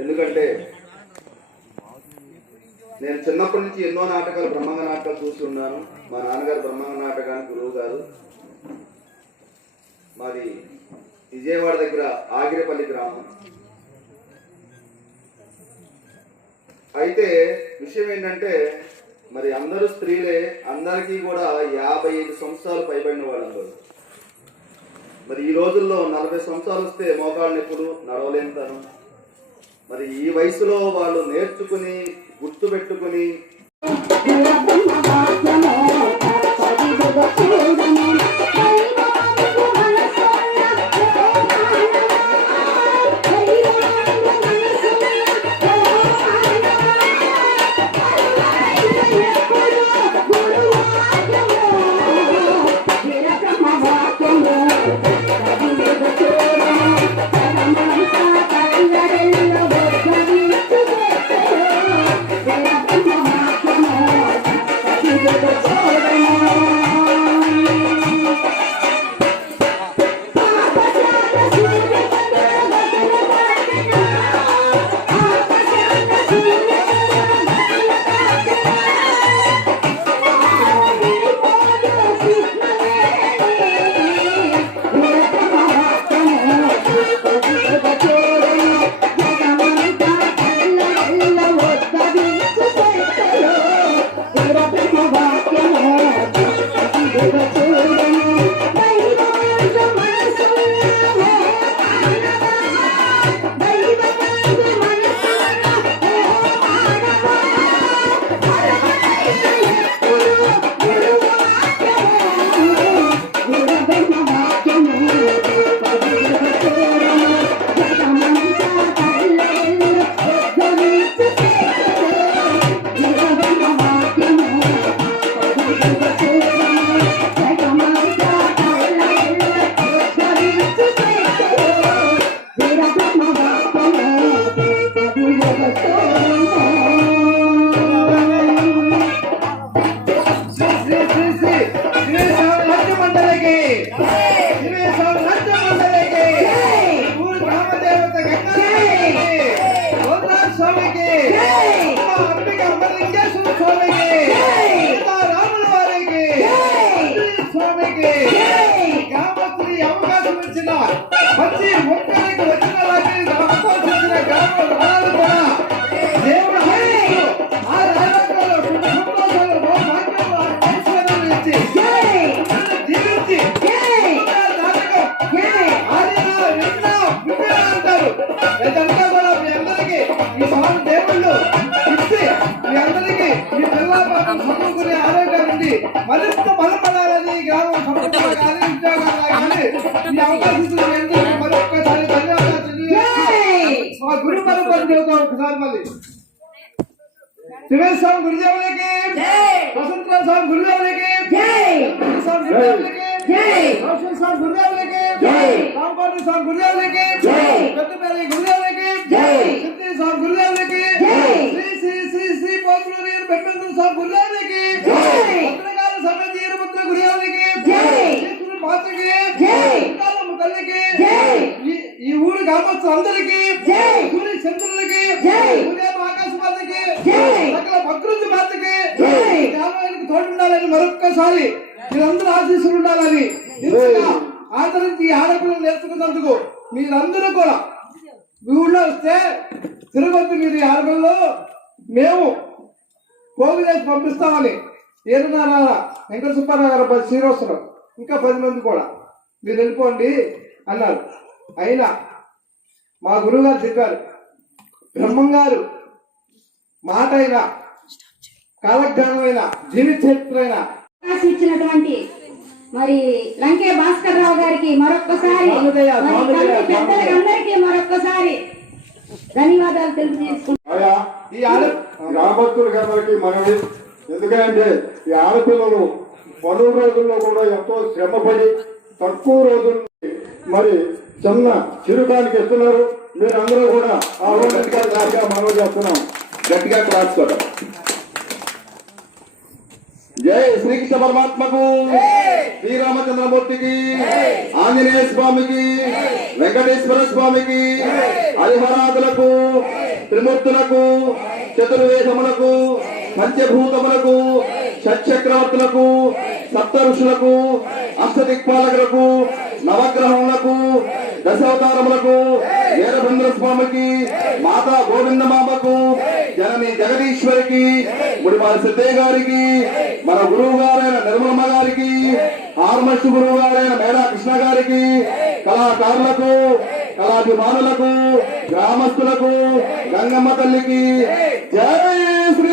ఎందుకంటే నేను చిన్నప్పటి నుంచి ఎన్నో నాటకాలు, బ్రహ్మాంగ నాటకాలు చూసి ఉన్నాను. మా నాన్నగారు బ్రహ్మాంగ నాటకానికి గురువు గారు. మాది విజయవాడ దగ్గర ఆగిరేపల్లి గ్రామం. అయితే విషయం ఏంటంటే మరి అందరూ స్త్రీలే, అందరికీ కూడా 55 సంవత్సరాలు పైబడిన వాళ్ళందరూ. మరి ఈ రోజుల్లో 40 సంవత్సరాలు వస్తే మోకాళ్ళు నొప్పులు, నడవలేనితనం. మరి ఈ వయసులో వాళ్ళు నేర్చుకుని గుర్తుపెట్టుకుని మరింత బలపడాలని గ్రామం సమస్యలు కానీ ఉద్యోగాలు కానీ ఈ అవకాశం మరొకసారి ధన్యవాదాలు తెలియజేస్తూ మా గురు పరపతి ఒకసారి మళ్ళీ శివేశ్ స్వామి గురుదేవులకి, వసంత స్వామి గురుదేవులకి, స్వామి గురుదేవులకి, రోషన్ స్వామి గురుదేవులకి, రాంపాటి స్వామి గురుదేవులకి, పెద్దపల్లి గురుదేవులకి, సిద్ధి స్వామి గురుదేవులకి, శ్రీ శ్రీ శ్రీ శ్రీ పోతులూరి పెద్దపల్లి స్వామి గురుదేవులకి, భద్రకాల సమేత ఈరముద్ర గురుదేవులకి, శ్రీకృష్ణుడి మాతకి, కాలమ్మ తల్లికి, ఈ ఊరు గ్రామస్తులు అందరికీ, సూర్య చంద్రులకి, ఉదయం ఆకాశ మాతకి, సకల ప్రకృతి మాతకి గ్రామానికి తోడుండాలని మరొక్కసారి మీరందరూ ఆశీస్సులు ఉండాలని ఆదరించి ఈ ఆడపిల్లలు నేర్చుకున్నందుకు మీరందరూ కూడా మీ ఊళ్ళో వస్తే తిరగొద్దు. మీరు ఈ ఆడపిల్లలు మేము కోవిలేసి పంపిస్తామని ఏడున్నారా వెంకట సుబ్బారావు గారు, శ్రీనివాసరావు ఇంకా 10 మంది కూడా మీరు వెళ్ళిపోండి అన్నారు. అయినా మా గురువు గారు చెప్పారు, బ్రహ్మంగారు మాట అయినా కాలజ్ఞానమైన జీవిత చరిత్రైన ఇచ్చినటువంటి మరి లంకే భాస్కర్ రావు గారికి మరొక్కసారి, పెద్దలందరికీ మరొక్కసారి ధన్యవాదాలు తెలియజేసుకుంటున్నాం. ఈ గ్రామస్తులు గారికి మనవి, ఎందుకంటే ఈ ఆడపిల్లలు పలు రోజుల్లో కూడా ఎంతో శ్రమపడి తక్కువ రోజుల్లో మరి చిన్న చిరుకానికి ఇస్తున్నారు. మీరందరూ కూడా ఆహ్వానించగా మనవి చేస్తున్నాం. గట్టిగా క్లాస్ కూడా జై శ్రీకృష్ణ పరమాత్మకు, శ్రీరామచంద్రమూర్తికి, ఆంజనేయ స్వామికి, వెంకటేశ్వర స్వామికి, హరిహరాదులకు, త్రిమూర్తులకు, చతుర్వేదములకు, పంచభూతములకు, షట్చక్రవర్తులకు, సప్త ఋషులకు, అష్టదిక్పాలకులకు, నవగ్రహములకు, దశావతారములకు, వీరభద్ర స్వామికి, మాతా గోవిందమాంబకు, జనని జగదీశ్వరికి, ముడిమారి సిద్ధయ్య గారికి, మన గురువు గారైన నిర్మలమ్మ గారికి, ఆర్మర్షి గురువు గారైన మేడా కృష్ణ గారికి, కళాకారులకు, కళాభిమానులకు, గ్రామస్తులకు, గంగమ్మ తల్లికి జై శ్రీ